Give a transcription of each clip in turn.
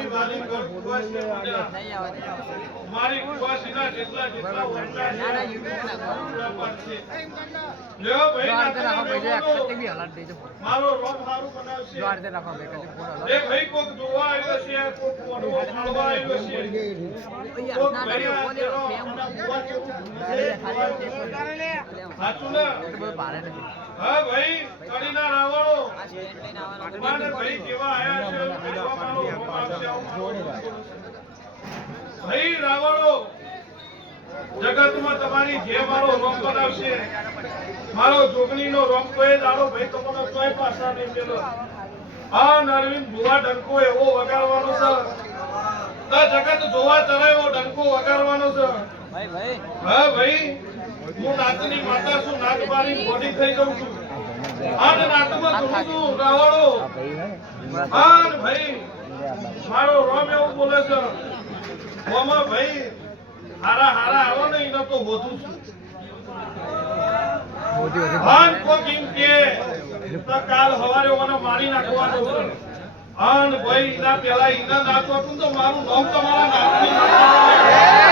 મારી વાલી ઘર કુવાસી મારી કુવાસીના જેટલા ઓરડા છે લ્યો ભાઈ મારો રોમ હારું બનાવશે એ ભાઈ કોક જોવા આવ્યો છે કોક મોડો ખાવા આવ્યો છે કોક ભાઈ સાચું ને હા ભાઈ કડીના રાવણો માને ભાઈ કેવા આયા છે ભાઈ રાવણો જગતમાં તમારી જે મારો રોમ બનાવશે મારો જોગણીનો રોમ કોઈ દાડો ભાઈ તમને કોઈ પાછા નહીં મેલો આ નરવિંદ ભુવા ડંકો એવો વગાડવાનો છે તો જગત જોવા તરે એવો ડંકો વગાડવાનો છે હા ભાઈ હું નાતની માતા છું નાત મારી બોડી થઈ જાઉં છું આ નાતમાં જોઉં છું રાવણો હા ભાઈ મારો રોમ એવું બોલે છે ઓમાં ભાઈ હારા હારા આવો ને એને તો વધુ છું હાન કોક એમ કે તો કાલ હવારે ઓને મારી નાખવાનો છે હાન ભાઈ એના પેલા એના નાચવાનું તો મારું નામ તમારા નામની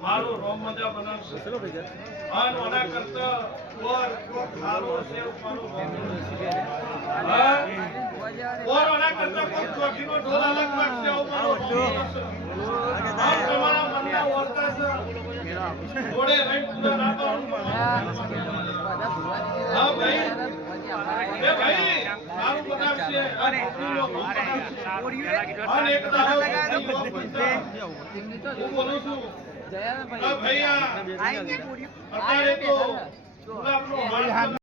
મારો રોમ મજા બનાવશે આન ઓના કરતા ઓર કોક હારો છે મારો હા ઓર ઓના કરતા કોક ચોકીનો ઢોલ અલગ લાગશે મારો આ તમારા મનના ઓરતા છે થોડે રહી પૂરા નાખવાનું હા ભાઈ એ ભાઈ મારું બનાવશે અને એક દાડો હું બોલું છું ભૈયા અત્યારે તો